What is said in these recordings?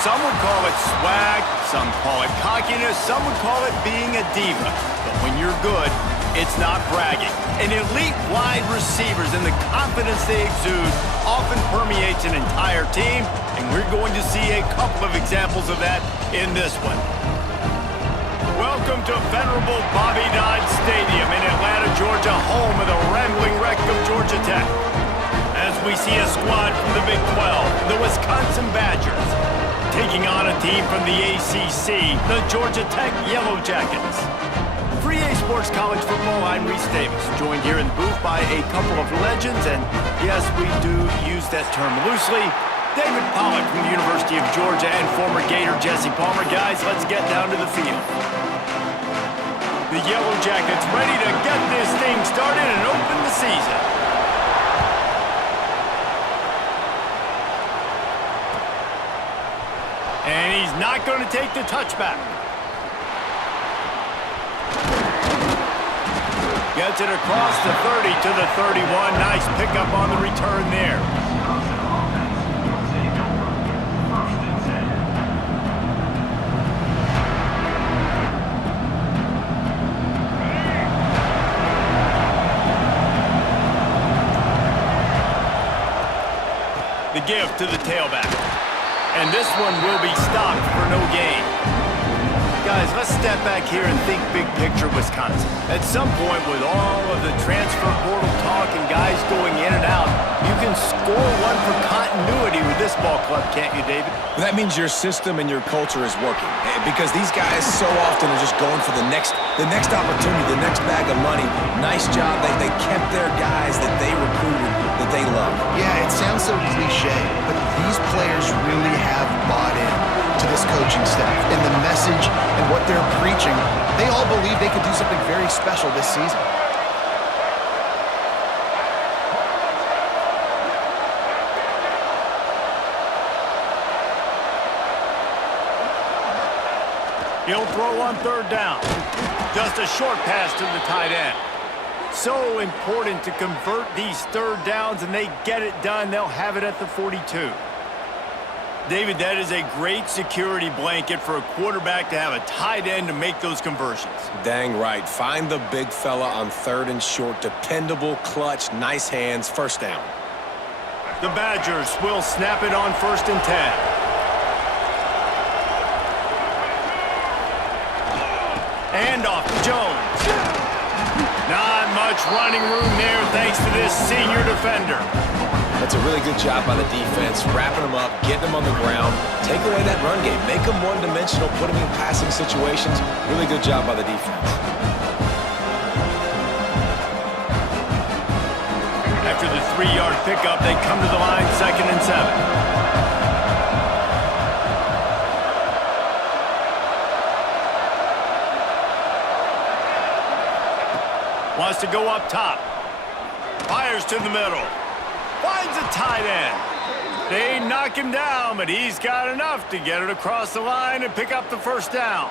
Some would call it swag, some call it cockiness, some would call it being a diva. But when you're good, it's not bragging. And elite wide receivers and the confidence they exude often permeates an entire team, and we're going to see a couple of examples of that in this one. Welcome to venerable Bobby Dodd Stadium in Atlanta, Georgia, home of the rambling wreck of Georgia Tech. As we see a squad from the Big 12, the Wisconsin Badgers, taking on a team from the ACC, the Georgia Tech Yellow Jackets. For EA Sports College Football, I'm Reese Davis, joined here in the booth by a couple of legends, and yes, we do use that term loosely. David Pollack from the University of Georgia and former Gator Jesse Palmer. Guys, let's get down to the field. The Yellow Jackets ready to get this thing started and open the season. And he's not going to take the touchback. Gets it across the 30 to the 31. Nice pickup on the return there. The give to the tailback. And this one will be stopped for no gain. Guys, let's step back here and think big picture Wisconsin. At some point, with all of the transfer portal talk and guys going in and out, you can score one for continuity with this ball club, can't you, David? Well, that means your system and your culture is working. Because these guys so often are just going for the next opportunity, the next bag of money. Nice job. They kept their guys that they recruited, that they love. Yeah, it sounds so cliche, but these players really have bought in to this coaching staff and the message and what they're preaching. They all believe they could do something very special this season. He'll throw on third down. Just a short pass to the tight end. So important to convert these third downs, and they get it done. They'll have it at the 42. David, that is a great security blanket for a quarterback to have a tight end to make those conversions. Dang right. Find the big fella on third and short. Dependable, clutch, nice hands, first down. The Badgers will snap it on 1st and 10. And off to Jones. Not much running room there thanks to this senior defender. That's a really good job by the defense, wrapping them up, getting them on the ground, take away that run game, make them one-dimensional, put them in passing situations. Really good job by the defense. After the 3-yard pickup, they come to the line, 2nd and 7. Wants to go up top. Fires to the middle. Finds a tight end. They knock him down, but he's got enough to get it across the line and pick up the first down.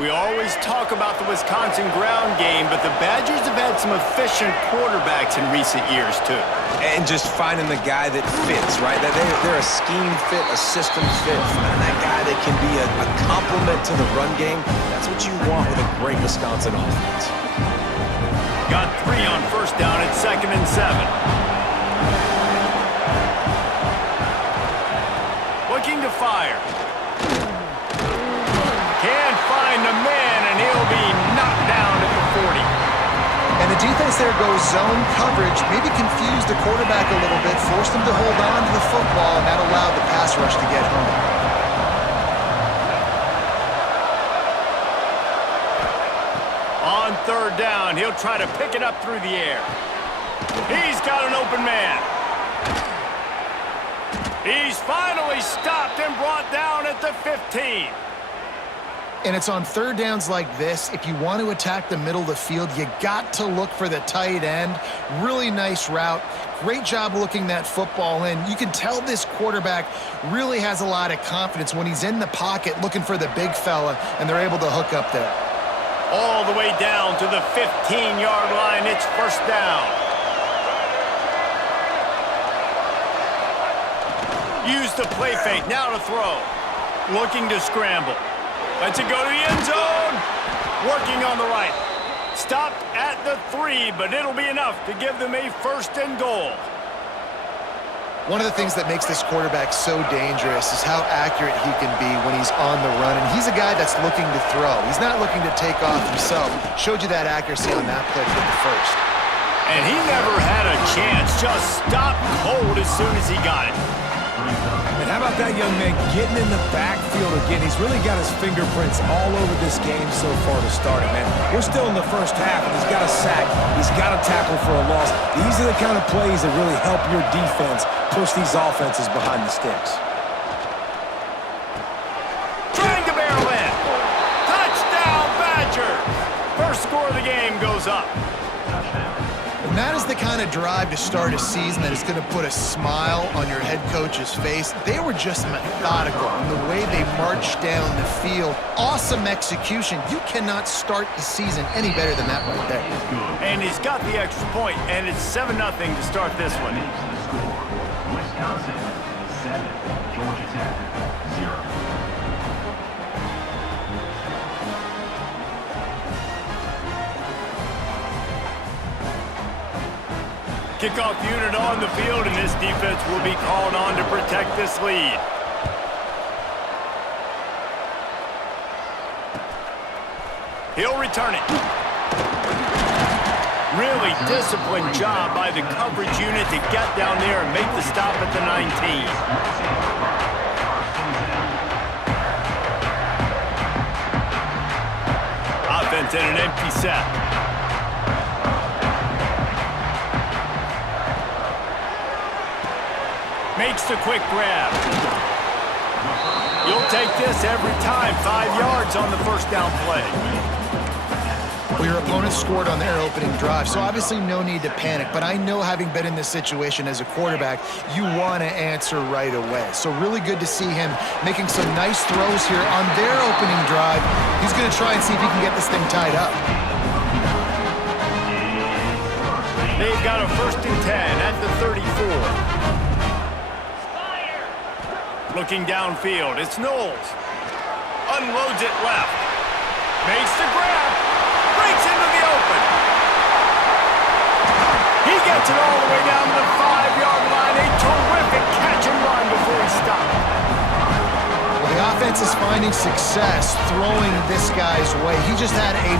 We always talk about the Wisconsin ground game, but the Badgers have had some efficient quarterbacks in recent years, too. And just finding the guy that fits, right? They're a scheme fit, a system fit. Finding that guy that can be a complement to the run game. That's what you want with a great Wisconsin offense. Got 3 on 1st down at 2nd and 7. Looking to fire. Can't find the man, and he'll be knocked down at the 40. And the defense there goes zone coverage, maybe confused the quarterback a little bit, forced him to hold on to the football, and that allowed the pass rush to get home. On 3rd down, he'll try to pick it up through the air. He's got an open man. He's finally stopped and brought down at the 15. And it's on 3rd downs like this. If you want to attack the middle of the field, you got to look for the tight end. Really nice route. Great job looking that football in. You can tell this quarterback really has a lot of confidence when he's in the pocket looking for the big fella, and they're able to hook up there. All the way down to the 15-yard line. It's 1st down. Use the play fake, now to throw. Looking to scramble. Lets it go to the end zone. Working on the right. Stopped at the 3, but it'll be enough to give them a 1st and goal. One of the things that makes this quarterback so dangerous is how accurate he can be when he's on the run. And he's a guy that's looking to throw. He's not looking to take off himself. Showed you that accuracy on that play with the first. And he never had a chance. Just stopped cold as soon as he got it. And how about that young man getting in the backfield again? He's really got his fingerprints all over this game so far to start it, man. We're still in the first half, and he's got a sack. He's got a tackle for a loss. These are the kind of plays that really help your defense push these offenses behind the sticks. Trying to barrel in. Touchdown, Badgers. First score of the game goes up. And that is the kind of drive to start a season that is going to put a smile on your head coach's face. They were just methodical in the way they marched down the field. Awesome execution. You cannot start the season any better than that right there. And he's got the extra point, and it's 7-0 to start this one. Wisconsin 7, Georgia Tech 0. Kickoff unit on the field, and this defense will be called on to protect this lead. He'll return it. Really disciplined job by the coverage unit to get down there and make the stop at the 19. Offense in an empty set. Makes the quick grab. You'll take this every time. 5 yards on the first down play. Well, your opponent scored on their opening drive, so obviously no need to panic. But I know, having been in this situation as a quarterback, you want to answer right away. So really good to see him making some nice throws here on their opening drive. He's going to try and see if he can get this thing tied up. They've got a 1st and 10 at the 34. Looking downfield, it's Knowles. Unloads it left. Makes the grab. Breaks into the open. He gets it all the way down to the 5-yard line. A terrific catch and run before he stopped. Well, the offense is finding success throwing this guy's way. He just had a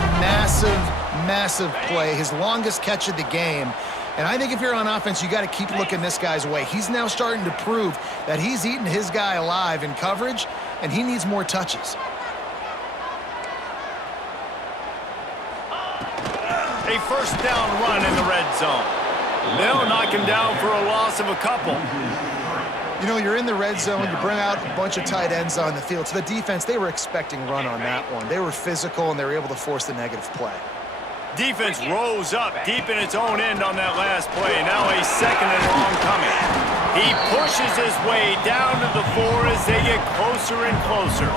massive play, his longest catch of the game. And I think if you're on offense, you got to keep looking this guy's way. He's now starting to prove that he's eating his guy alive in coverage, and he needs more touches. A 1st down run in the red zone. They'll knock him down for a loss of a couple. You know, you're in the red zone, you bring out a bunch of tight ends on the field. So the defense, they were expecting run on that one. They were physical, and they were able to force the negative play. Defense rose up deep in its own end on that last play. Now a 2nd and long coming. He pushes his way down to the 4 as they get closer and closer.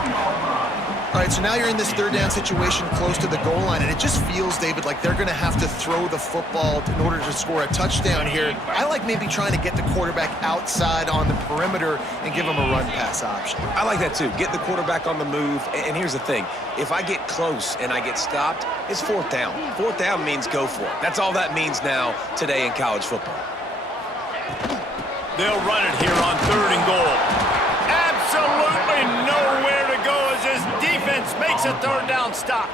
All right, so now you're in this 3rd down situation close to the goal line, and it just feels, David, like they're going to have to throw the football in order to score a touchdown here. I like maybe trying to get the quarterback outside on the perimeter and give him a run-pass option. I like that too. Get the quarterback on the move. And here's the thing. If I get close and I get stopped, it's 4th down. 4th down means go for it. That's all that means now today in college football. They'll run it here on 3rd and goal. Absolutely nowhere to go as this defense makes a 3rd down stop.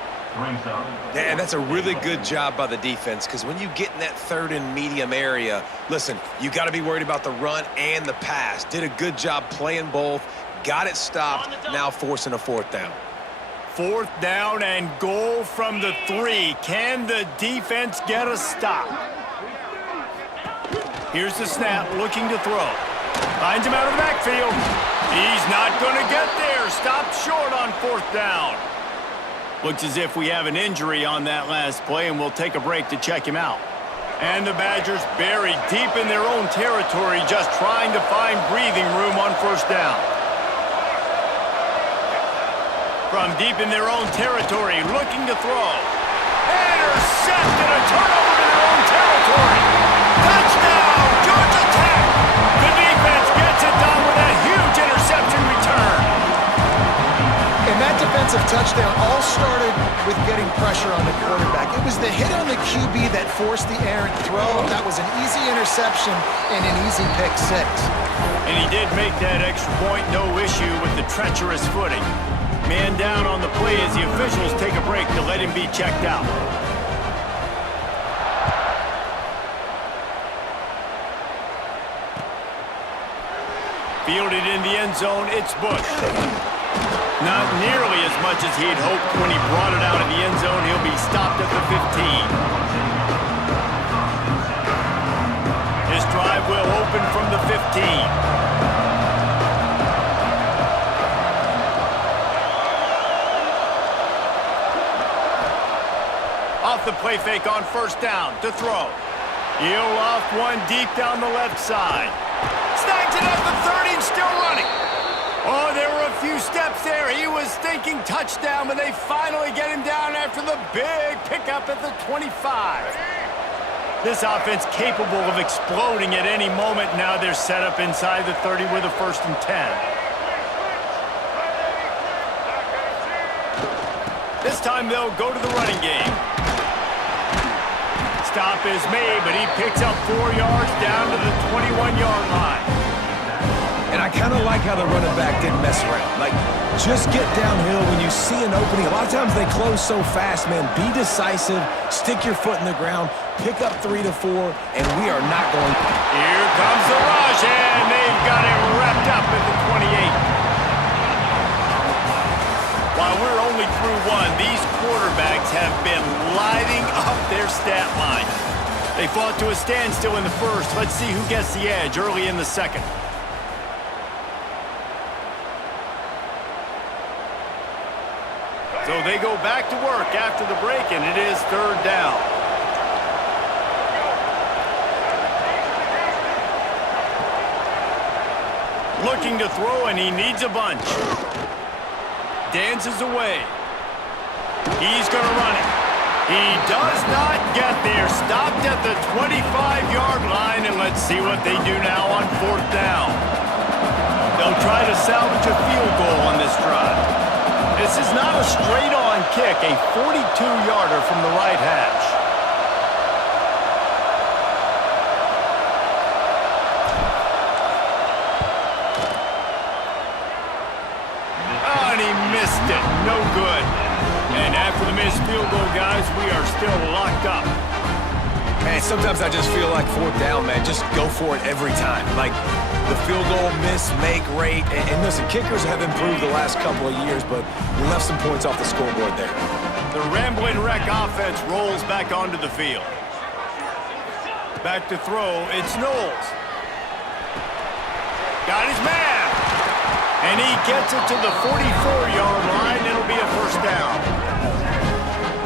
Yeah, and that's a really good job by the defense, because when you get in that 3rd and medium area, listen, you got to be worried about the run and the pass. Did a good job playing both, got it stopped, now forcing a 4th down. 4th down and goal from the 3. Can the defense get a stop? Here's the snap, looking to throw. Finds him out of the backfield. He's not going to get there. Stopped short on 4th down. Looks as if we have an injury on that last play, and we'll take a break to check him out. And the Badgers buried deep in their own territory, just trying to find breathing room on 1st down. From deep in their own territory, looking to throw. Intercepted, a turnover in their own territory. Touchdown, Georgia Tech! The defense gets it done with a huge offensive touchdown all started with getting pressure on the quarterback. It was the hit on the QB that forced the errant throw. That was an easy interception and an easy pick six. And he did make that extra point, no issue with the treacherous footing. Man down on the play as the officials take a break to let him be checked out. Fielded in the end zone, it's Bush. Not nearly as much as he had hoped when he brought it out of the end zone. He'll be stopped at the 15. His drive will open from the 15. Off the play fake on first down to throw. He'll off one deep down the left side. Snags it at the 30 and still running. Oh, there were a few steps there. He was thinking touchdown, but they finally get him down after the big pickup at the 25. This offense capable of exploding at any moment. Now they're set up inside the 30 with a 1st and 10. This time they'll go to the running game. Stop is made, but he picks up 4 yards down to the 21-yard line. And I kind of like how the running back didn't mess around. Like, just get downhill when you see an opening. A lot of times they close so fast, man. Be decisive, stick your foot in the ground, pick up 3 to 4, and we are not going. Here comes the rush, and they've got it wrapped up at the 28. While we're only through one, these quarterbacks have been lighting up their stat lines. They fought to a standstill in the first. Let's see who gets the edge early in the second. So they go back to work after the break, and it is 3rd down. Looking to throw, and he needs a bunch. Dances away. He's going to run it. He does not get there. Stopped at the 25-yard line, and let's see what they do now on 4th down. They'll try to salvage a field goal on this drive. This is not a straight-on kick, a 42-yarder from the right hash. Oh, and he missed it. No good. And after the missed field goal, guys, we are still locked up. Man, sometimes I just feel like 4th down, man. Just go for it every time. Like, the field goal miss, make rate. And listen, kickers have improved the last couple of years, but we left some points off the scoreboard there. The Ramblin' Wreck offense rolls back onto the field. Back to throw, it's Knowles. Got his man. And he gets it to the 44-yard line. It'll be a 1st down.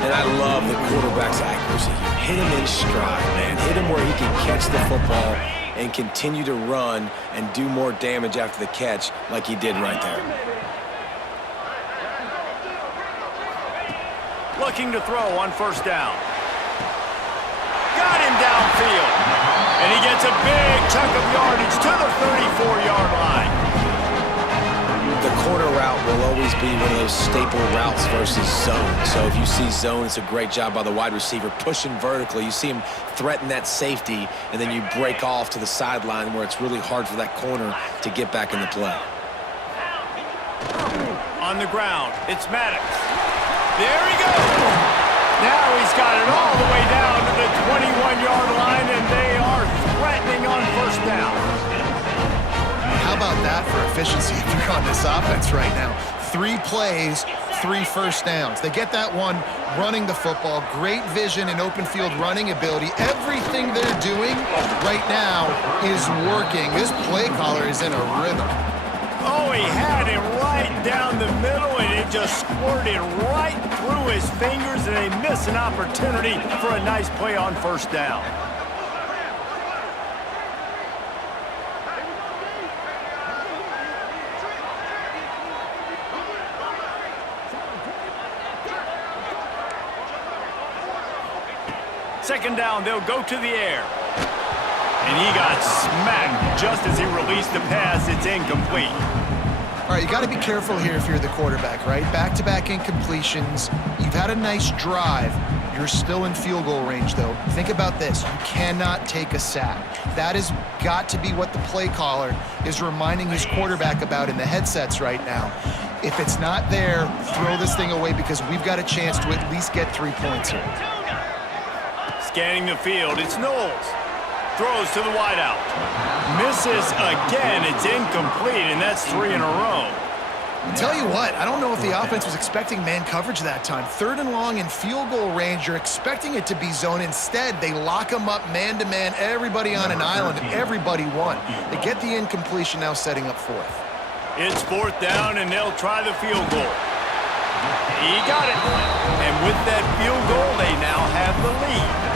And I love the quarterback's accuracy. You hit him in stride, man. Hit him where he can catch the football and continue to run and do more damage after the catch like he did right there. Looking to throw on 1st down. Got him downfield. And he gets a big chunk of yardage to the 34-yard line. The corner route will always be one of those staple routes versus zone. So if you see zone, it's a great job by the wide receiver pushing vertically. You see him threaten that safety, and then you break off to the sideline where it's really hard for that corner to get back in the play. On the ground, it's Maddox. There he goes. Now he's got it all the way down to the 21-yard line, and they are threatening on 1st down. How about that for efficiency if you're on this offense right now? 3 plays, 3 1st downs. They get that one running the football, great vision and open field running ability. Everything they're doing right now is working. This play caller is in a rhythm. Oh, he had it right down the middle, and it just squirted right through his fingers, and they miss an opportunity for a nice play on 1st down. Second down, they'll go to the air. And he got smacked just as he released the pass. It's incomplete. All right, you got to be careful here if you're the quarterback, right? Back-to-back incompletions. You've had a nice drive. You're still in field goal range, though. Think about this. You cannot take a sack. That has got to be what the play caller is reminding his quarterback about in the headsets right now. If it's not there, throw this thing away because we've got a chance to at least get 3 points here. Scanning the field, it's Knowles. Throws to the wideout. Misses again. It's incomplete, and that's 3 in a row. I'll tell you what, I don't know if the offense was expecting man coverage that time. 3rd and long in field goal range, you're expecting it to be zone. Instead, they lock them up man-to-man, everybody on an island, and everybody won. They get the incompletion, now setting up 4th. It's 4th down, and they'll try the field goal. He got it. And with that field goal, they now have the lead.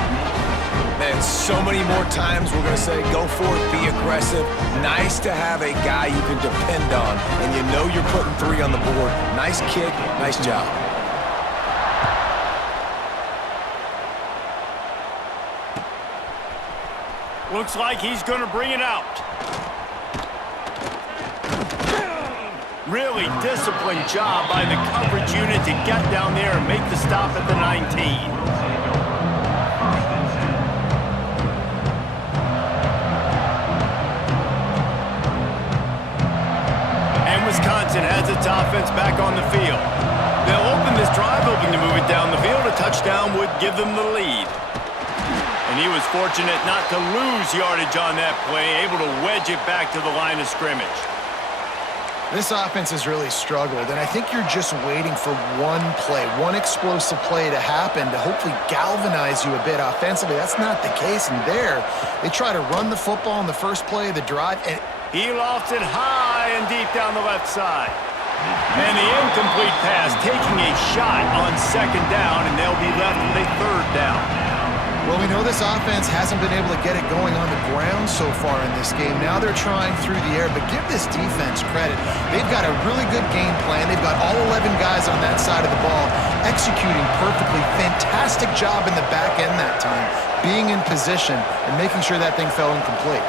Man, so many more times we're going to say, go for it, be aggressive. Nice to have a guy you can depend on, and you know you're putting 3 on the board. Nice kick, nice job. Looks like he's going to bring it out. Really disciplined job by the coverage unit to get down there and make the stop at the 19. Wisconsin has its offense back on the field. They'll open this drive, hoping to move it down the field. A touchdown would give them the lead. And he was fortunate not to lose yardage on that play, able to wedge it back to the line of scrimmage. This offense has really struggled, and I think you're just waiting for one play, one explosive play to happen to hopefully galvanize you a bit offensively. That's not the case, and there, they try to run the football in the first play of the drive, and he lofts it high and deep down the left side. And the incomplete pass taking a shot on 2nd down, and they'll be left with a 3rd down. Well, we know this offense hasn't been able to get it going on the ground so far in this game. Now they're trying through the air, but give this defense credit. They've got a really good game plan. They've got all 11 guys on that side of the ball executing perfectly. Fantastic job in the back end that time, being in position and making sure that thing fell incomplete.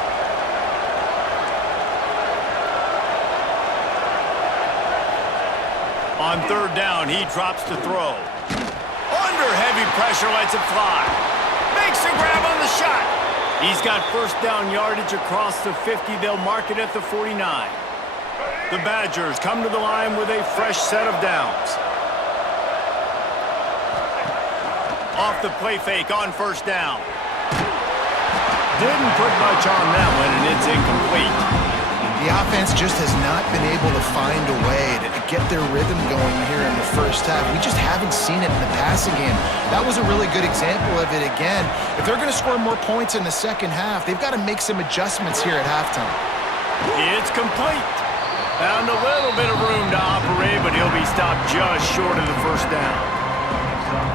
On 3rd down, he drops to throw. Under heavy pressure, lets it fly. Makes the grab on the shot. He's got 1st down yardage across the 50. They'll mark it at the 49. The Badgers come to the line with a fresh set of downs. Off the play fake on 1st down. Didn't put much on that one, and it's incomplete. The offense just has not been able to find a way to get their rhythm going here in the first half. We just haven't seen it in the passing game. That was a really good example of it again. If they're going to score more points in the second half, they've got to make some adjustments here at halftime. It's complete. Found a little bit of room to operate, but he'll be stopped just short of the 1st down.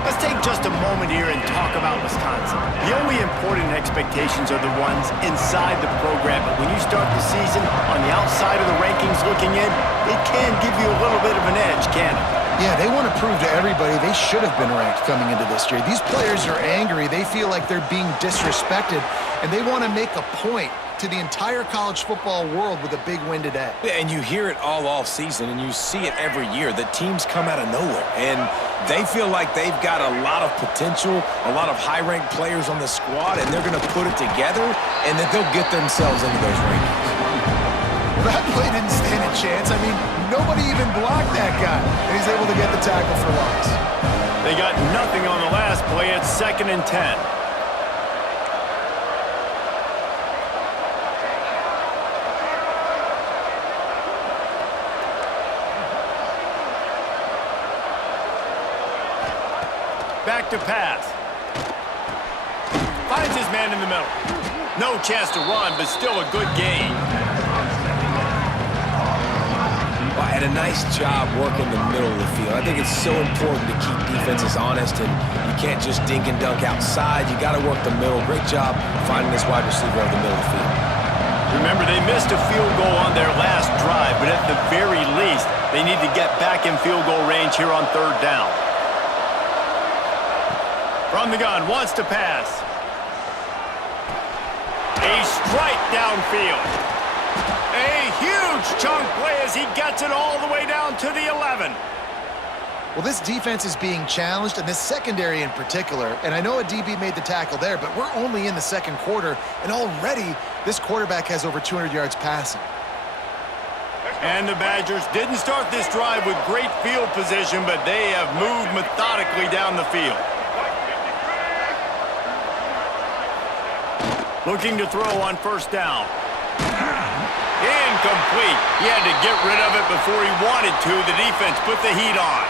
Let's take just a moment here and talk about Wisconsin. The only important expectations are the ones inside the program, but when you start the season on the outside of the rankings looking in, it can give you a little bit of an edge, can't it? Yeah, they want to prove to everybody they should have been ranked coming into this year. These players are angry. They feel like they're being disrespected, and they want to make a point to the entire college football world with a big win today. And you hear it all season, and you see it every year. The teams come out of nowhere, and they feel like they've got a lot of potential, a lot of high-ranked players on the squad, and they're going to put it together, and then they'll get themselves into those rankings. Well, that play didn't stand a chance. I mean, nobody even blocked that guy, and he's able to get the tackle for loss. They got nothing on the last play. It's 2nd and 10. Back to pass. Finds his man in the middle. No chance to run, but still a good gain. Well, and a nice job working the middle of the field. I think it's so important to keep defenses honest, and you can't just dink and dunk outside. You got to work the middle. Great job finding this wide receiver over the middle of the field. Remember, they missed a field goal on their last drive, but at the very least, they need to get back in field goal range here on 3rd down. From the gun, wants to pass. A strike downfield. A huge chunk play as he gets it all the way down to the 11. Well, this defense is being challenged, and this secondary in particular, and I know a DB made the tackle there, but we're only in the second quarter, and already this quarterback has over 200 yards passing. And the Badgers didn't start this drive with great field position, but they have moved methodically down the field. Looking to throw on first down. Incomplete. He had to get rid of it before he wanted to. The defense put the heat on.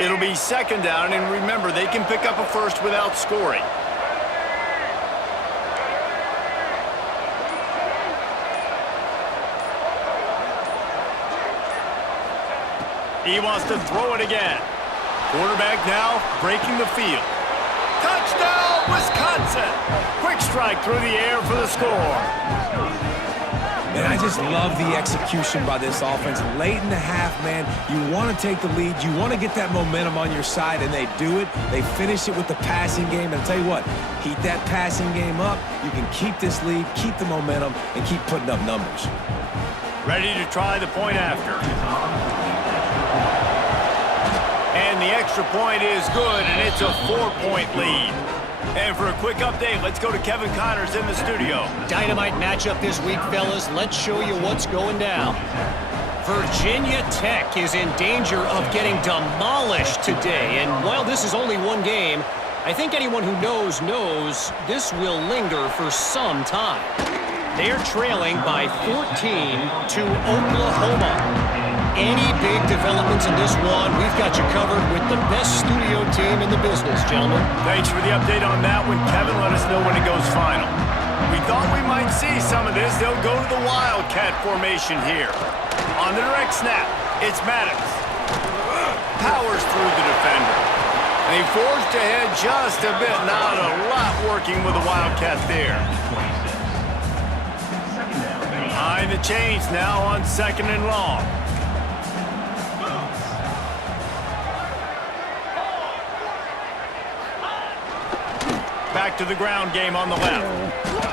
It'll be second down, and remember, they can pick up a first without scoring. He wants to throw it again. Quarterback now breaking the field. Touchdown, Wisconsin! Quick strike through the air for the score. And I just love the execution by this offense. Late in the half, man, you want to take the lead. You want to get that momentum on your side, and they do it. They finish it with the passing game. And I'll tell you what, keep that passing game up. You can keep this lead, keep the momentum, and keep putting up numbers. Ready to try the point after. And the extra point is good, and it's a 4-point lead. And for a quick update, let's go to Kevin Connors in the studio. Dynamite matchup this week, fellas. Let's show you what's going down. Virginia Tech is in danger of getting demolished today. And while this is only one game, I think anyone who knows this will linger for some time. They're trailing by 14 to Oklahoma. Any big developments in this one, we've got you covered with the best studio team in the business, gentlemen. Thanks for the update on that one, Kevin. Let us know when it goes final. We thought we might see some of this. They'll go to the Wildcat formation here. On the direct snap, it's Maddox. Powers through the defender. And he forged ahead just a bit. Not a lot working with the Wildcat there. Behind the chains now on second and long. Back to the ground game on the left.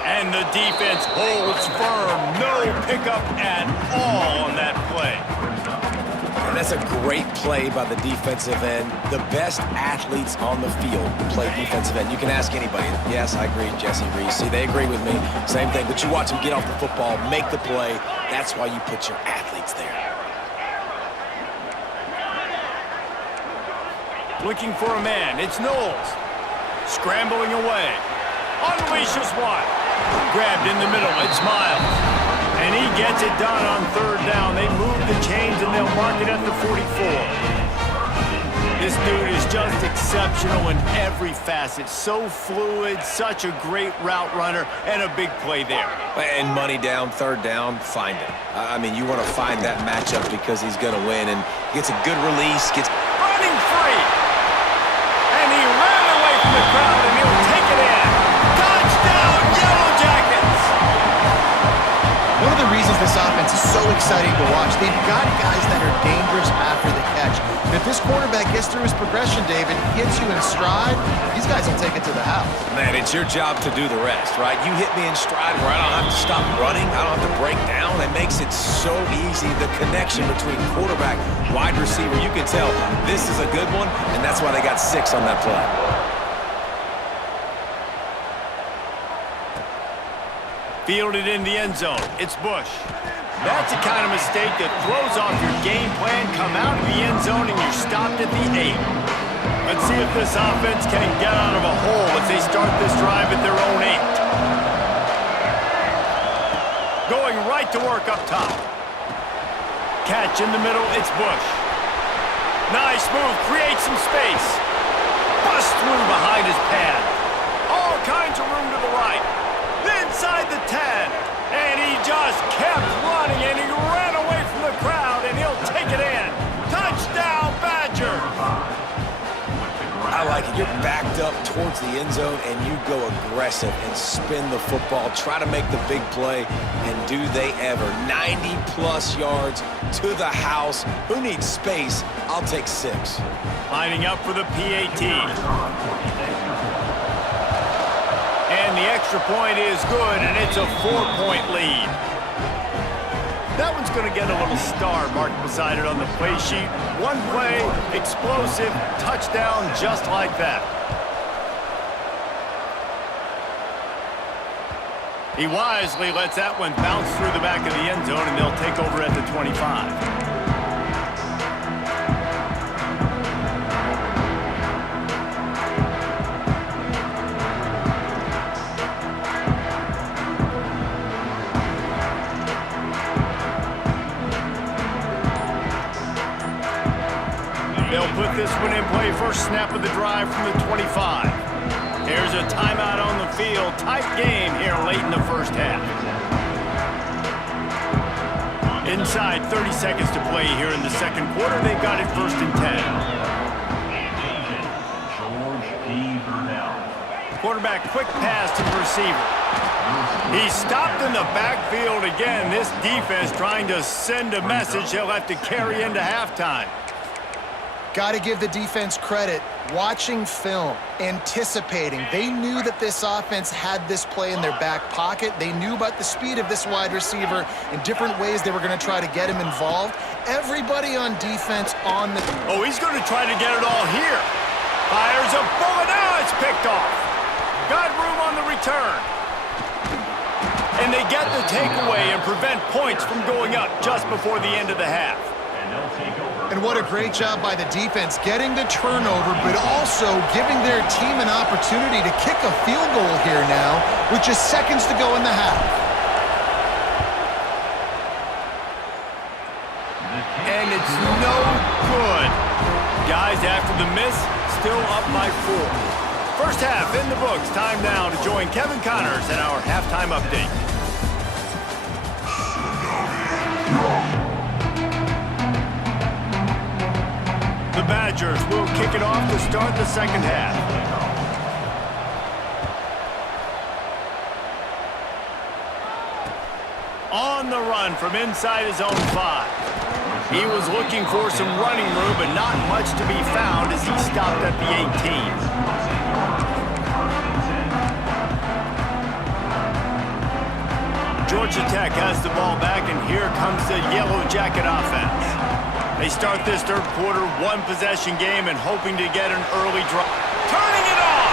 And the defense holds firm. No pickup at all on that play. And that's a great play by the defensive end. The best athletes on the field play defensive end. You can ask anybody. Yes, I agree, Jesse Reese. See, they agree with me. Same thing. But you watch them get off the football, make the play. That's why you put your athletes there. Looking for a man. It's Knowles. Scrambling away. Unleashes one. Grabbed in the middle. It's Miles. And he gets it done on third down. They move the chains and they'll mark it at the 44. This dude is just exceptional in every facet. So fluid, such a great route runner, and a big play there. And money down, third down, find him. I mean, you want to find that matchup because he's going to win, and gets a good release, gets running free. And he ran away from the crowd, and he'll take it in. Touchdown, Yellow Jackets! One of the reasons this offense is so exciting to watch, they've got guys that are dangerous after the catch. And if this quarterback gets through his progression, David, hits you in stride, these guys will take it to the house. Man, it's your job to do the rest, right? You hit me in stride where I don't have to stop running. I don't have to break down. It makes it so easy. The connection between quarterback, wide receiver, you can tell this is a good one, and that's why they got 6 on that play. Fielded in the end zone. It's Bush. That's the kind of mistake that throws off your game plan. Come out of the end zone and you're stopped at the 8. Let's see if this offense can get out of a hole as they start this drive at their own 8. Going right to work up top. Catch in the middle. It's Bush. Nice move. Creates some space. Bust through behind his pad. All kinds of room to the right. Inside the 10, and he just kept running, and he ran away from the crowd, and he'll take it in. Touchdown, Badgers! I like it. You're backed up towards the end zone and you go aggressive and spin the football, try to make the big play, and do they ever. 90-plus yards to the house. Who needs space? I'll take 6. Lining up for the PAT. And the extra point is good, and it's a 4-point lead. That one's going to get a little star marked beside it on the play sheet. One play, explosive, touchdown just like that. He wisely lets that one bounce through the back of the end zone, and they'll take over at the 25. They'll put this one in play. First snap of the drive from the 25. Here's a timeout on the field. Tight game here late in the first half. Inside 30 seconds to play here in the second quarter. They've got it 1st and 10. Quarterback quick pass to the receiver. He's stopped in the backfield again. This defense trying to send a message they'll have to carry into halftime. Got to give the defense credit. Watching film, anticipating. They knew that this offense had this play in their back pocket. They knew about the speed of this wide receiver in different ways they were going to try to get him involved. Everybody on defense on the... Oh, he's going to try to get it all here. Fires a bullet. Now it's picked off. Got room on the return. And they get the takeaway and prevent points from going up just before the end of the half. And what a great job by the defense getting the turnover, but also giving their team an opportunity to kick a field goal here now with just seconds to go in the half. And it's no good. Guys, after the miss, still up by 4. First half in the books. Time now to join Kevin Connors in our halftime update. The Badgers will kick it off to start the second half. On the run from inside his own 5. He was looking for some running room, but not much to be found as he stopped at the 18. Georgia Tech has the ball back, and here comes the Yellow Jacket offense. They start this third quarter, one-possession game, and hoping to get an early drive. Turning it on!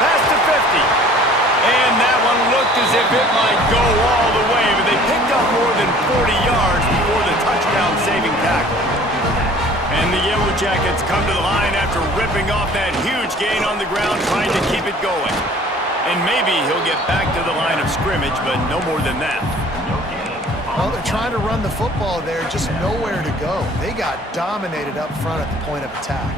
Past the 50. And that one looked as if it might go all the way, but they picked up more than 40 yards before the touchdown-saving tackle. And the Yellow Jackets come to the line after ripping off that huge gain on the ground, trying to keep it going. And maybe he'll get back to the line of scrimmage, but no more than that. Well, they're trying to run the football there, just nowhere to go. They got dominated up front at the point of attack.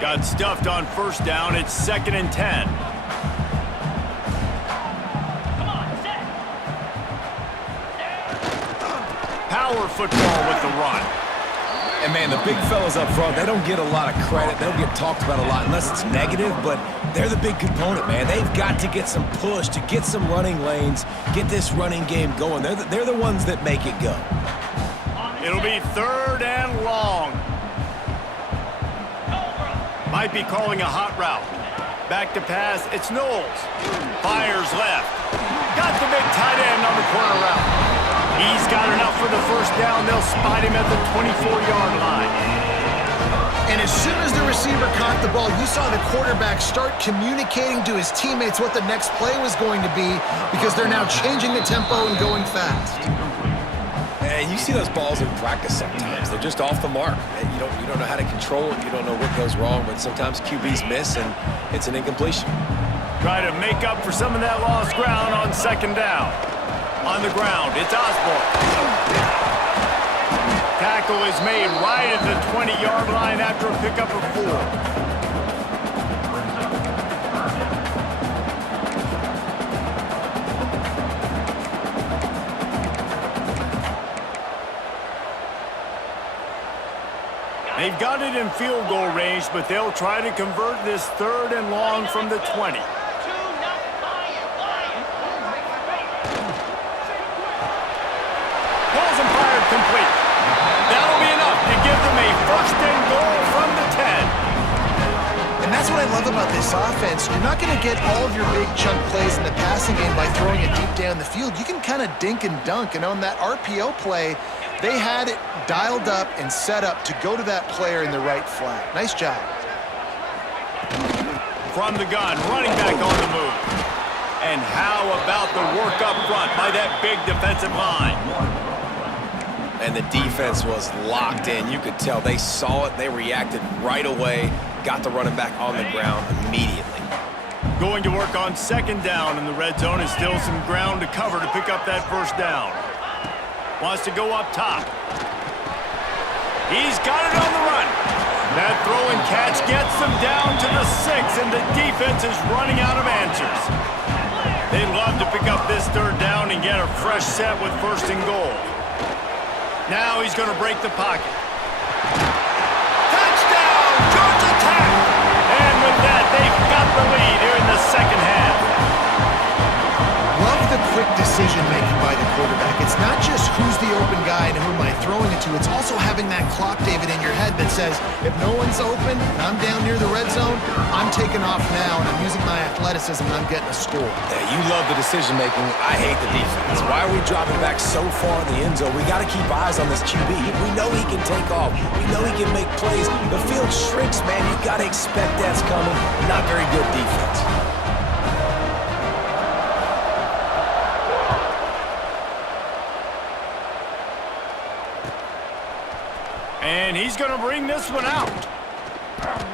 Got stuffed on first down. It's 2nd and 10. Power football with the run. And, man, the big fellas up front, they don't get a lot of credit. They don't get talked about a lot unless it's negative, but they're the big component, man. They've got to get some push, to get some running lanes, get this running game going. They're the ones that make it go. It'll be 3rd and long. Might be calling a hot route. Back to pass, it's Knowles. Fires left. Got the big tight end on the corner route. He's got enough for the first down. They'll spot him at the 24-yard line. And as soon as the receiver caught the ball, you saw the quarterback start communicating to his teammates what the next play was going to be, because they're now changing the tempo and going fast. And you see those balls in practice sometimes. They're just off the mark. You don't know how to control it. You don't know what goes wrong, but sometimes QBs miss, and it's an incompletion. Try to make up for some of that lost ground on 2nd down. On the ground, it's Osborne. Tackle is made right at the 20-yard line after a pickup of 4. They've got it in field goal range, but they'll try to convert this 3rd and long from the 20. Pulls and fired complete. That'll be enough to give them a 1st and goal from the 10. And that's what I love about this offense. You're not going to get all of your big chunk plays in the passing game by throwing it deep down the field. You can kind of dink and dunk, and on that RPO play, they had it dialed up and set up to go to that player in the right flat. Nice job. From the gun, running back on the move. And how about the work up front by that big defensive line? And the defense was locked in. You could tell they saw it. They reacted right away. Got the running back on the ground immediately. Going to work on 2nd down in the red zone, and still some ground to cover to pick up that 1st down. Wants to go up top. He's got it on the run. That throw and catch gets them down to the 6, and the defense is running out of answers. They'd love to pick up this 3rd down and get a fresh set with 1st and goal. Now he's going to break the pocket. Touchdown, Georgia Tech! And with that, they've got the lead here in the 2nd half. Love the quick decision-making by the quarterback. It's not just who's the open guy and who am I throwing it to. It's also having that clock, David, in your head that says, if no one's open and I'm down near the red zone, I'm taking off now and I'm using my athleticism and I'm getting a score. Yeah, you love the decision-making. I hate the defense. Why are we dropping back so far in the end zone? We got to keep eyes on this QB. We know he can take off. We know he can make plays. The field shrinks, man. You got to expect that's coming. Not very good defense. And he's going to bring this one out.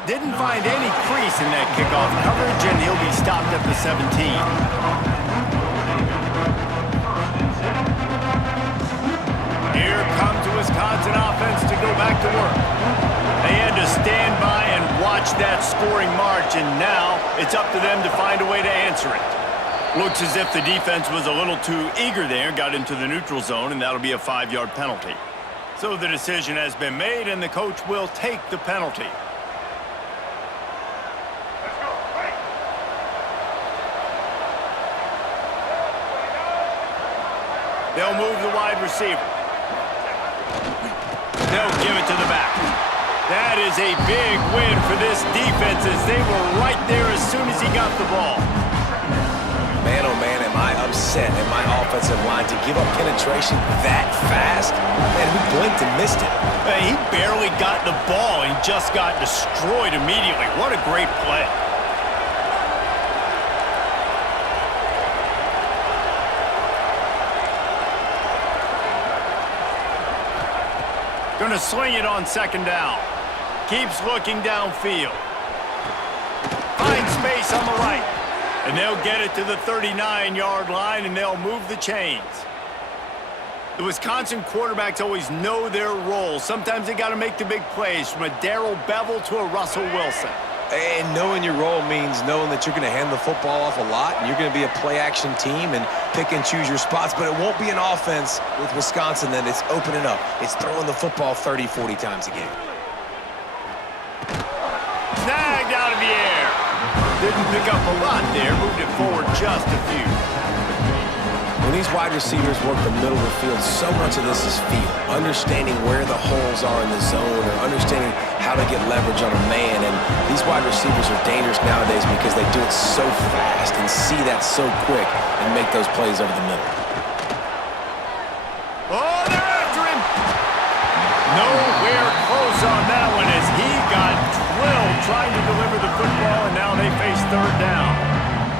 Didn't find any crease in that kickoff coverage, and he'll be stopped at the 17. Here comes the Wisconsin offense to go back to work. They had to stand by and watch that scoring march, and now it's up to them to find a way to answer it. Looks as if the defense was a little too eager there, got into the neutral zone, and that'll be a 5-yard penalty. So the decision has been made, and the coach will take the penalty. They'll move the wide receiver. They'll give it to the back. That is a big win for this defense, as they were right there as soon as he got the ball. Man, oh man, am I upset at my offensive line to give up penetration that fast? Man, we blinked and missed it. He barely got the ball and just got destroyed immediately. What a great play. Going to swing it on 2nd down. Keeps looking downfield. Finds space on the right. And they'll get it to the 39-yard line, and they'll move the chains. The Wisconsin quarterbacks always know their role. Sometimes they got to make the big plays, from a Darrell Bevel to a Russell Wilson. And knowing your role means knowing that you're going to hand the football off a lot, and you're going to be a play-action team and pick and choose your spots. But it won't be an offense with Wisconsin that it's opening up. It's throwing the football 30, 40 times a game. Snagged out of the air. Didn't pick up a lot there. Moved it forward just a few. When these wide receivers work the middle of the field, so much of this is feel. Understanding where the holes are in the zone, or understanding how to get leverage on a man. And these wide receivers are dangerous nowadays because they do it so fast and see that so quick and make those plays over the middle. Oh, they're after him. Nowhere close on that one, as he got drilled trying to deliver the football, and now they face 3rd down.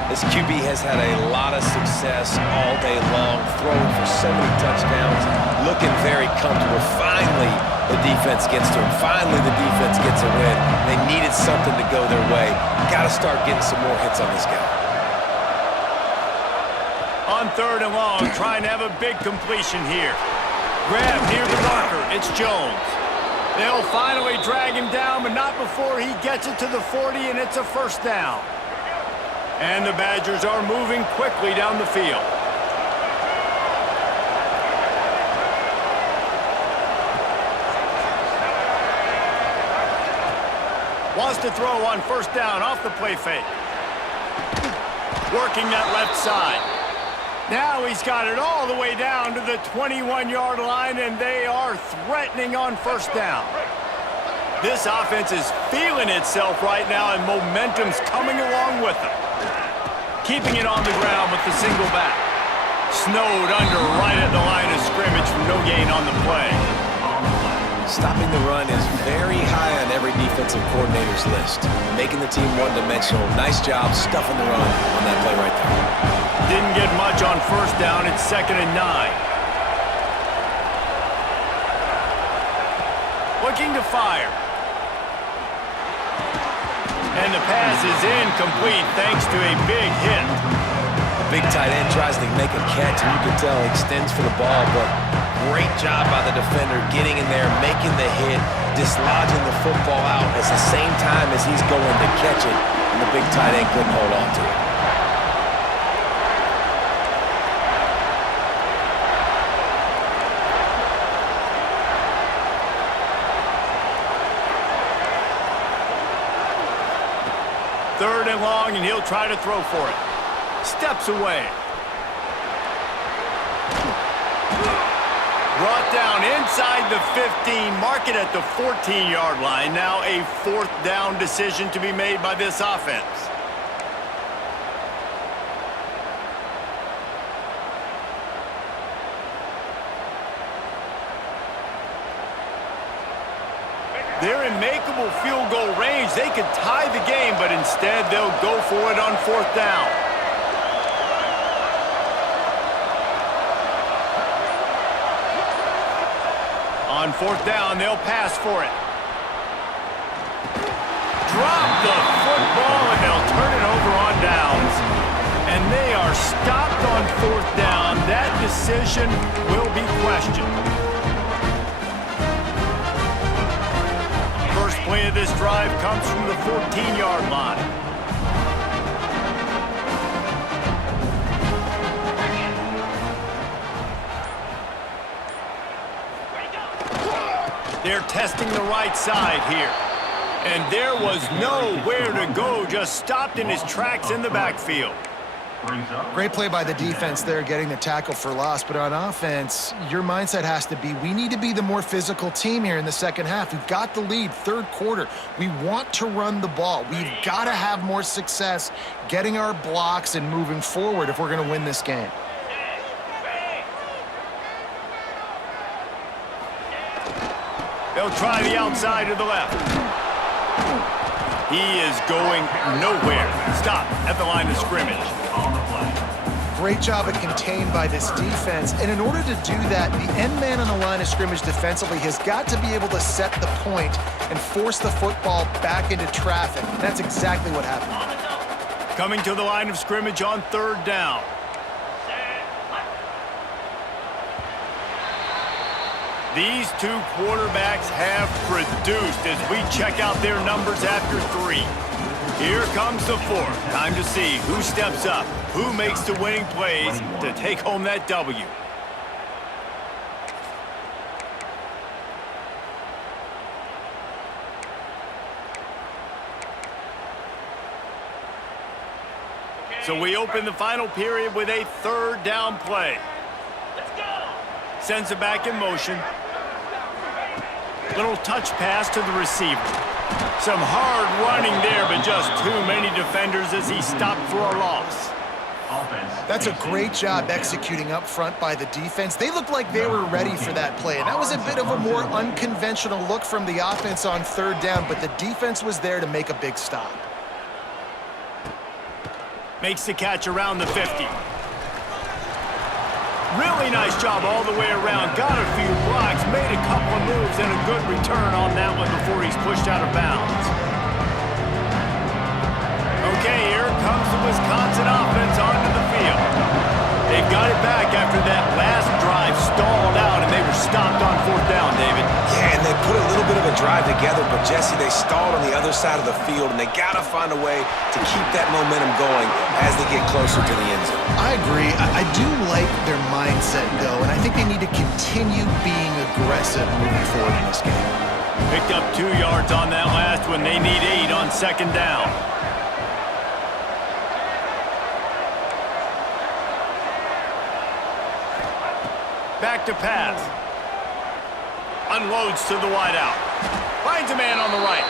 This QB has had a lot of success all day long, throwing for so many touchdowns, looking very comfortable. Finally, the defense gets to him. Finally, the defense gets a win. They needed something to go their way. Got to start getting some more hits on this guy. On 3rd and long, trying to have a big completion here. Grab near the marker. It's Jones. They'll finally drag him down, but not before he gets it to the 40, and it's a 1st down. And the Badgers are moving quickly down the field. Wants to throw on first down off the play fake. Working that left side. Now he's got it all the way down to the 21-yard line, and they are threatening on first down. This offense is feeling itself right now, and momentum's coming along with them. Keeping it on the ground with the single back. Snowed under right at the line of scrimmage for no gain on the play. Stopping the run is very high on every defensive coordinator's list. Making the team one-dimensional. Nice job stuffing the run on that play right there. Didn't get much on first down. It's 2nd and 9. Looking to fire. And the pass is incomplete thanks to a big hit. The big tight end tries to make a catch, and you can tell he extends for the ball, but great job by the defender getting in there, making the hit, dislodging the football out at the same time as he's going to catch it, and the big tight end couldn't hold on to it. Third and long, and he'll try to throw for it. Steps away. Brought down inside the 15, mark it at the 14-yard line. Now a 4th down decision to be made by this offense. They're in makeable field goal range. They could tie the game, but instead they'll go for it on 4th down. On 4th down, they'll pass for it. Drop the football, and they'll turn it over on downs. And they are stopped on 4th down. That decision will be questioned. First play of this drive comes from the 14-yard line. They're testing the right side here. And there was nowhere to go, just stopped in his tracks in the backfield. Great play by the defense there, getting the tackle for loss. But on offense, your mindset has to be, we need to be the more physical team here in the second half. We've got the lead, 3rd quarter. We want to run the ball. We've got to have more success getting our blocks and moving forward if we're going to win this game. They'll try the outside to the left. He is going nowhere. Stop at the line of scrimmage. Great job of contained by this defense. And in order to do that, the end man on the line of scrimmage defensively has got to be able to set the point and force the football back into traffic. And that's exactly what happened. Coming to the line of scrimmage on 3rd down. These two quarterbacks have produced as we check out their numbers after 3. Here comes the 4th. Time to see who steps up, who makes the winning plays to take home that W. So we open the final period with a 3rd down play. Sends it back in motion. Little touch pass to the receiver. Some hard running there, but just too many defenders as he stopped for a loss. That's a great job executing up front by the defense. They looked like they were ready for that play. And that was a bit of a more unconventional look from the offense on 3rd down, but the defense was there to make a big stop. Makes the catch around the 50. Really nice job all the way around. Got a few blocks, made a couple of moves, and a good return on that one before he's pushed out of bounds. Okay, here comes the Wisconsin offense onto the field. They've got it back after that last drive stalled out, and they were stopped on 4th down, David. Yeah, and they put a little bit of a drive together, but Jesse, they stalled on the other side of the field, and they got to find a way to keep that momentum going as they get closer to the end zone. I agree. I do like their mindset, though, and I think they need to continue being aggressive moving forward in this game. Picked up 2 yards on that last one. They need 8 on second down. Back to pass. Unloads to the wideout. Finds a man on the right.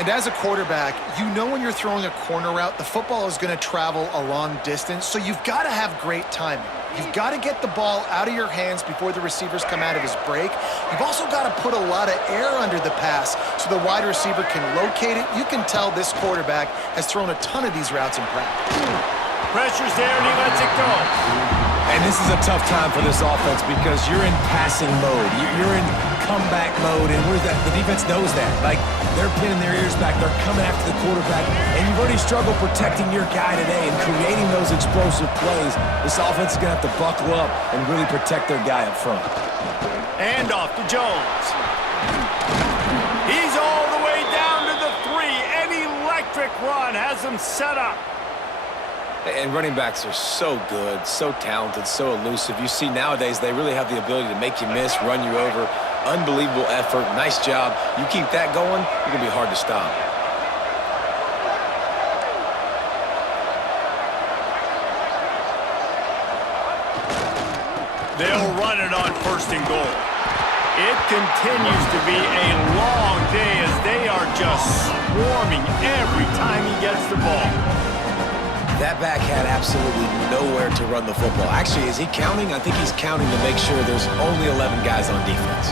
And as a quarterback, you know when you're throwing a corner route, the football is going to travel a long distance, so you've got to have great timing. You've got to get the ball out of your hands before the receivers come out of his break. You've also got to put a lot of air under the pass so the wide receiver can locate it. You can tell this quarterback has thrown a ton of these routes in practice. Pressure's there, and he lets it go. And this is a tough time for this offense because you're in passing mode. You're in comeback mode, and the defense knows that. Like, they're pinning their ears back. They're coming after the quarterback, and you've already struggled protecting your guy today and creating those explosive plays. This offense is going to have to buckle up and really protect their guy up front. And off to Jones. He's all the way down to the 3. An electric run has him set up. And running backs are so good, so talented, so elusive. You see nowadays they really have the ability to make you miss, run you over. Unbelievable effort. Nice job. You keep that going, you're going to be hard to stop. They'll run it on 1st and goal. It continues to be a long day as they are just swarming every time he gets the ball. That back had absolutely nowhere to run the football. Actually, is he counting? I think he's counting to make sure there's only 11 guys on defense.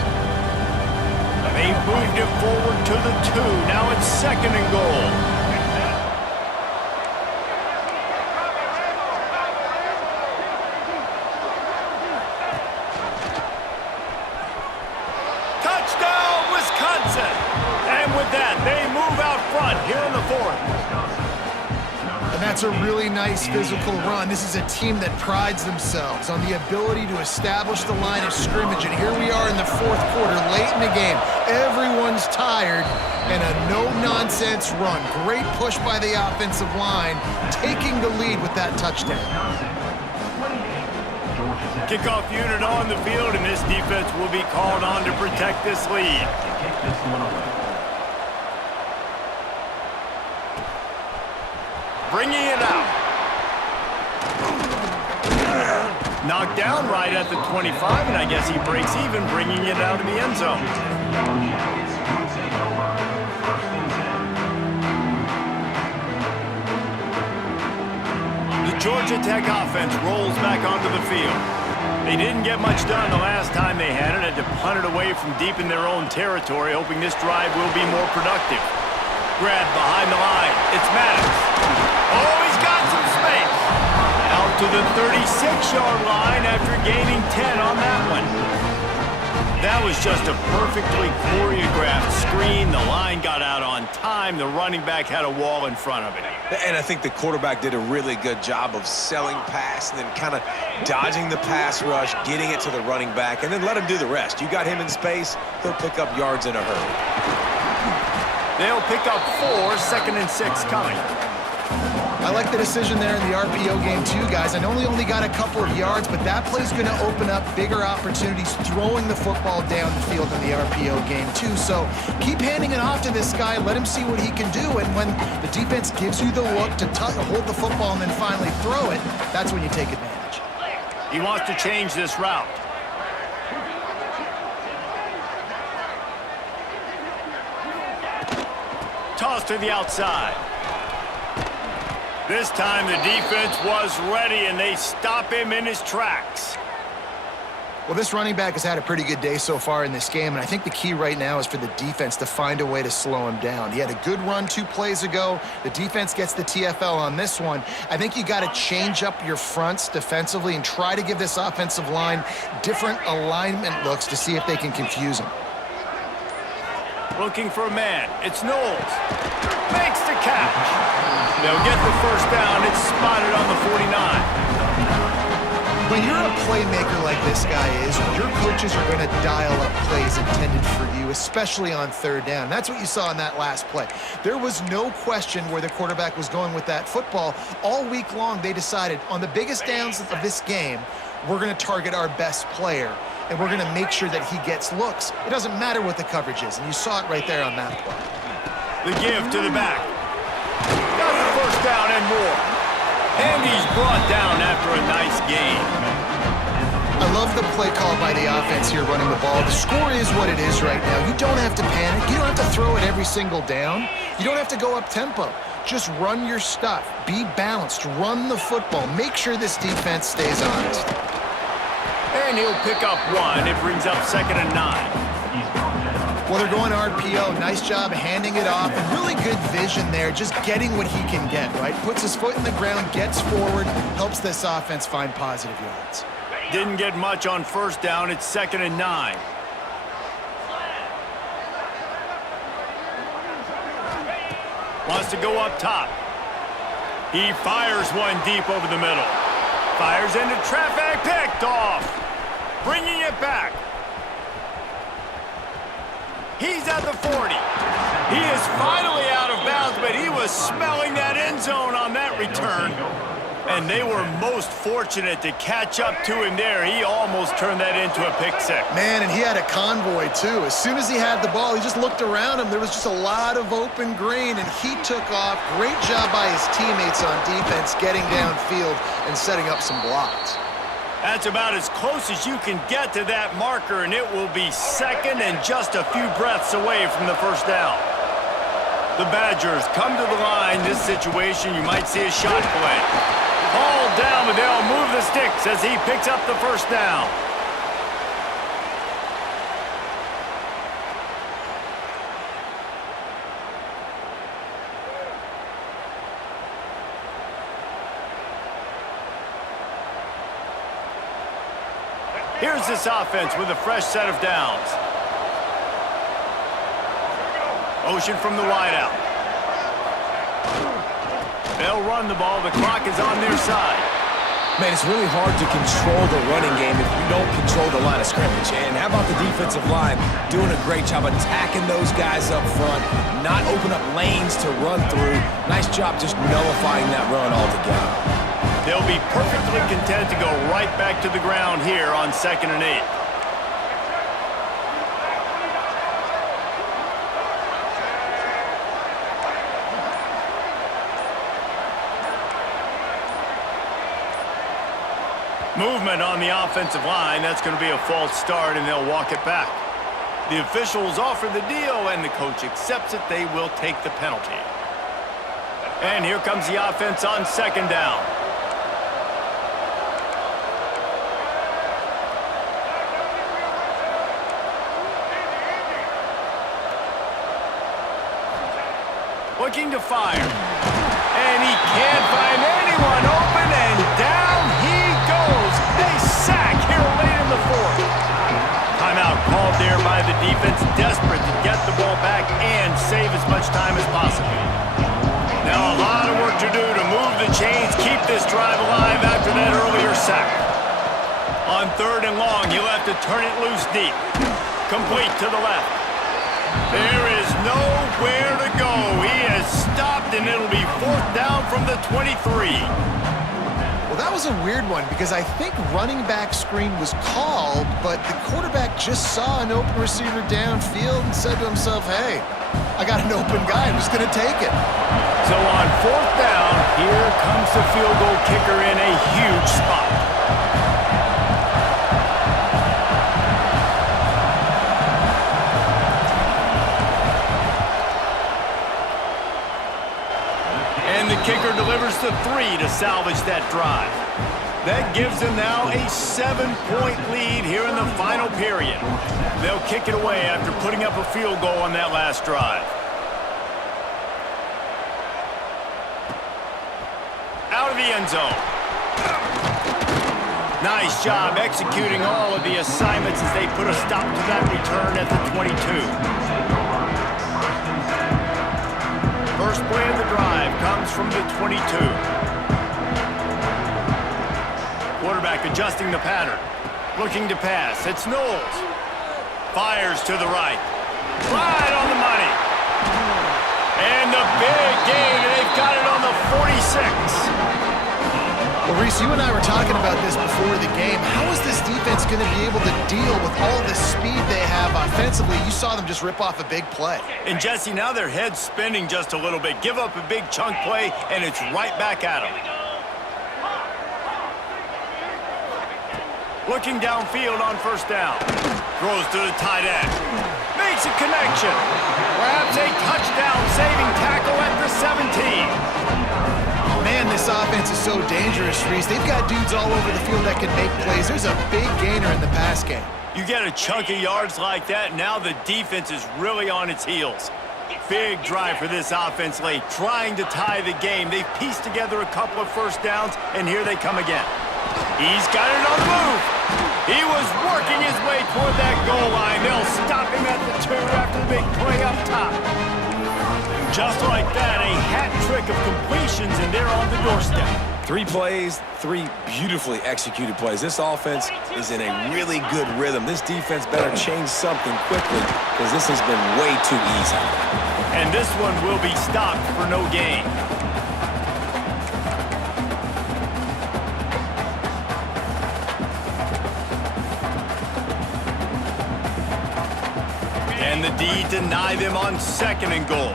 They've moved it forward to the 2. Now it's 2nd and goal. Touchdown, Wisconsin! And with that, they move out front here in the 4th. And that's a really nice physical run. This is a team that prides themselves on the ability to establish the line of scrimmage. And here we are in the 4th quarter, late in the game. Everyone's tired, and a no-nonsense run. Great push by the offensive line, taking the lead with that touchdown. Kickoff unit on the field, and this defense will be called on to protect this lead. Bringing it out. Knocked down right at the 25, and I guess he breaks even, bringing it out of the end zone. The Georgia Tech offense rolls back onto the field. They didn't get much done the last time they had it, had to punt it away from deep in their own territory, hoping this drive will be more productive. Grabbed behind the line. It's Maddox. Oh, he's got some space. Out to the 36-yard line after gaining 10 on that one. That was just a perfectly choreographed screen. The line got out on time. The running back had a wall in front of it. And I think the quarterback did a really good job of selling pass and then kind of dodging the pass rush, getting it to the running back, and then let him do the rest. You got him in space, he'll pick up yards in a hurry. They'll pick up 4, 2nd and 6 coming. I like the decision there in the RPO game too, guys. I know he only got a couple of yards, but that play's going to open up bigger opportunities throwing the football down the field in the RPO game too. So keep handing it off to this guy. Let him see what he can do. And when the defense gives you the look to hold the football and then finally throw it, that's when you take advantage. He wants to change this route. Toss to the outside. This time the defense was ready, and they stop him in his tracks. Well, this running back has had a pretty good day so far in this game, and I think the key right now is for the defense to find a way to slow him down. He had a good run 2 plays ago. The defense gets the TFL on this one. I think you got to change up your fronts defensively and try to give this offensive line different alignment looks to see if they can confuse him. Looking for a man. It's Knowles. Makes the catch. They'll get the first down. It's spotted on the 49. When you're a playmaker like this guy is, your coaches are going to dial up plays intended for you, especially on 3rd down. That's what you saw in that last play. There was no question where the quarterback was going with that football. All week long, they decided on the biggest downs of this game, we're going to target our best player. and we're going to make sure that he gets looks. It doesn't matter what the coverage is, and you saw it right there on that play. The give to the back. Got the first down and more. And he's brought down after a nice gain. I love the play call by the offense here running the ball. The score is what it is right now. You don't have to panic. You don't have to throw it every single down. You don't have to go up tempo. Just run your stuff. Be balanced. Run the football. Make sure this defense stays honest. And he'll pick up one. It brings up 2nd and 9. Well, they're going RPO. Nice job handing it off. And really good vision there, just getting what he can get, right? Puts his foot in the ground, gets forward, helps this offense find positive yards. Didn't get much on first down. It's 2nd and 9. Wants to go up top. He fires one deep over the middle. Fires into traffic. Picked off. Bringing it back. He's at the 40. He is finally out of bounds, but he was smelling that end zone on that return. And they were most fortunate to catch up to him there. He almost turned that into a pick six. Man, and he had a convoy, too. As soon as he had the ball, he just looked around him. There was just a lot of open green, and he took off. Great job by his teammates on defense, getting downfield and setting up some blocks. That's about as close as you can get to that marker, and it will be 2nd and just a few breaths away from the first down. The Badgers come to the line. This situation, you might see a shot play. Hauled down, but they'll move the sticks as he picks up the first down. Here's this offense with a fresh set of downs. Motion from the wideout. They'll run the ball. The clock is on their side. Man, it's really hard to control the running game if you don't control the line of scrimmage. And how about the defensive line doing a great job attacking those guys up front, not open up lanes to run through. Nice job just nullifying that run altogether. They'll be perfectly content to go right back to the ground here on 2nd and 8. Movement on the offensive line. That's going to be a false start, and they'll walk it back. The officials offer the deal, and the coach accepts it. They will take the penalty. And here comes the offense on 2nd down. Looking to fire. And he can't find anyone open, and down he goes. A sack here late in the 4th. Timeout called there by the defense, desperate to get the ball back and save as much time as possible. Now a lot of work to do to move the chains, keep this drive alive after that earlier sack. On 3rd and long, he'll have to turn it loose deep. Complete to the left. There is nowhere to go. He has stopped, and it'll be 4th down from the 23. Well, that was a weird one because I think running back screen was called, but the quarterback just saw an open receiver downfield and said to himself, hey, I got an open guy. I'm just going to take it. So on 4th down, here comes the field goal kicker in a huge spot. The kicker delivers the 3 to salvage that drive. That gives them now a 7-point lead here in the final period. They'll kick it away after putting up a field goal on that last drive. Out of the end zone. Nice job executing all of the assignments as they put a stop to that return at the 22. First play of the drive comes from the 22. Quarterback adjusting the pattern. Looking to pass. It's Knowles. Fires to the right. Right on the money. And the big gain. They've got it on the 46. Well, Reese, you and I were talking about this before the game. How is this defense going to be able to deal with all the speed they have offensively? You saw them just rip off a big play. And Jesse, now their head's spinning just a little bit. Give up a big chunk play, and it's right back at them. Looking downfield on first down. Throws to the tight end. Makes a connection. Grabs a touchdown, saving tackle at the 17. Man, this offense is so dangerous, Reese. They've got dudes all over the field that can make plays. There's a big gainer in the pass game. You get a chunk of yards like that, now the defense is really on its heels. Big drive for this offense late, trying to tie the game. They've pieced together a couple of first downs, and here they come again. He's got it on the move. He was working his way toward that goal line. They'll stop him at the 2 after the big play up top. Just like that, a hat trick of completions, and they're on the doorstep. 3 plays, 3 beautifully executed plays. This offense is in a really good rhythm. This defense better change something quickly because this has been way too easy. And this one will be stopped for no gain. And the D deny them on 2nd and goal.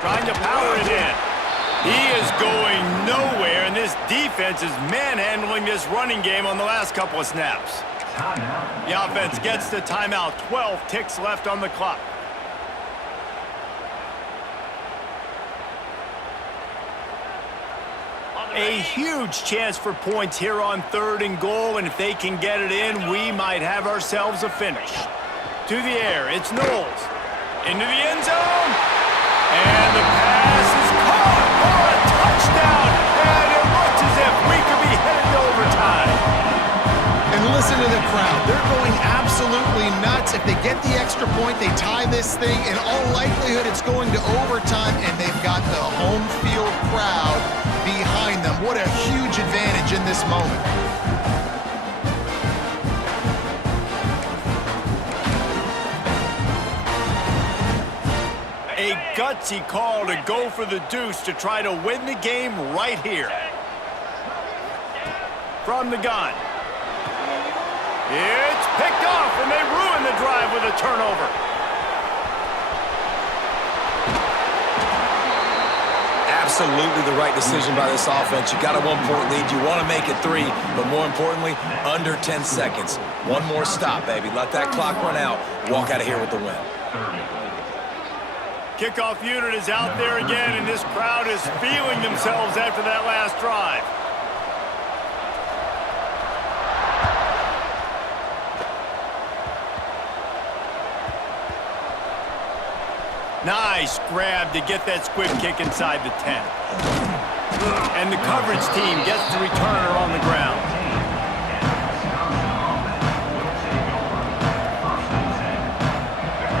Trying to power it in. He is going nowhere, and this defense is manhandling this running game on the last couple of snaps. The offense gets the timeout. 12 ticks left on the clock. A huge chance for points here on 3rd and goal, and if they can get it in, we might have ourselves a finish. To the air, it's Knowles. Into the end zone. And the pass is caught for a touchdown. And it looks as if we could be headed to overtime. And listen to the crowd. They're going absolutely nuts. If they get the extra point, they tie this thing. In all likelihood, it's going to overtime, and they've got the home field crowd behind them. What a huge advantage in this moment. A gutsy call to go for the deuce to try to win the game right here. From the gun. It's picked off, and they ruin the drive with a turnover. Absolutely the right decision by this offense. You got a 1-point lead. You want to make it 3, but more importantly, under 10 seconds. One more stop, baby. Let that clock run out. Walk out of here with the win. Kickoff unit is out there again, and this crowd is feeling themselves after that last drive. Nice grab to get that squib kick inside the 10. And the coverage team gets the returner on the ground.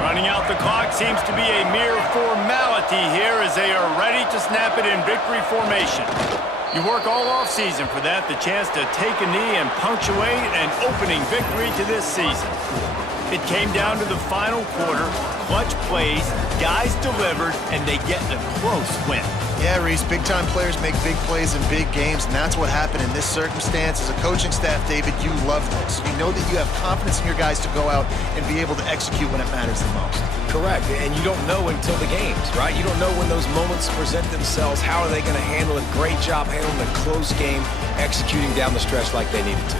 Running out the clock seems to be a mere formality here as they are ready to snap it in victory formation. You work all offseason for that, the chance to take a knee and punctuate an opening victory to this season. It came down to the final quarter, clutch plays, guys delivered, and they get a close win. Yeah, Reese, big-time players make big plays in big games, and that's what happened in this circumstance. As a coaching staff, David, you love this. You know that you have confidence in your guys to go out and be able to execute when it matters the most. Correct, and you don't know until the games, right? You don't know when those moments present themselves. How are they going to handle it? Great job handling a close game, executing down the stretch like they needed to.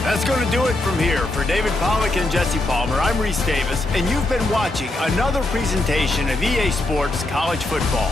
That's going to do it from here. For David Pollack and Jesse Palmer, I'm Reese Davis, and you've been watching another presentation of EA Sports College Football.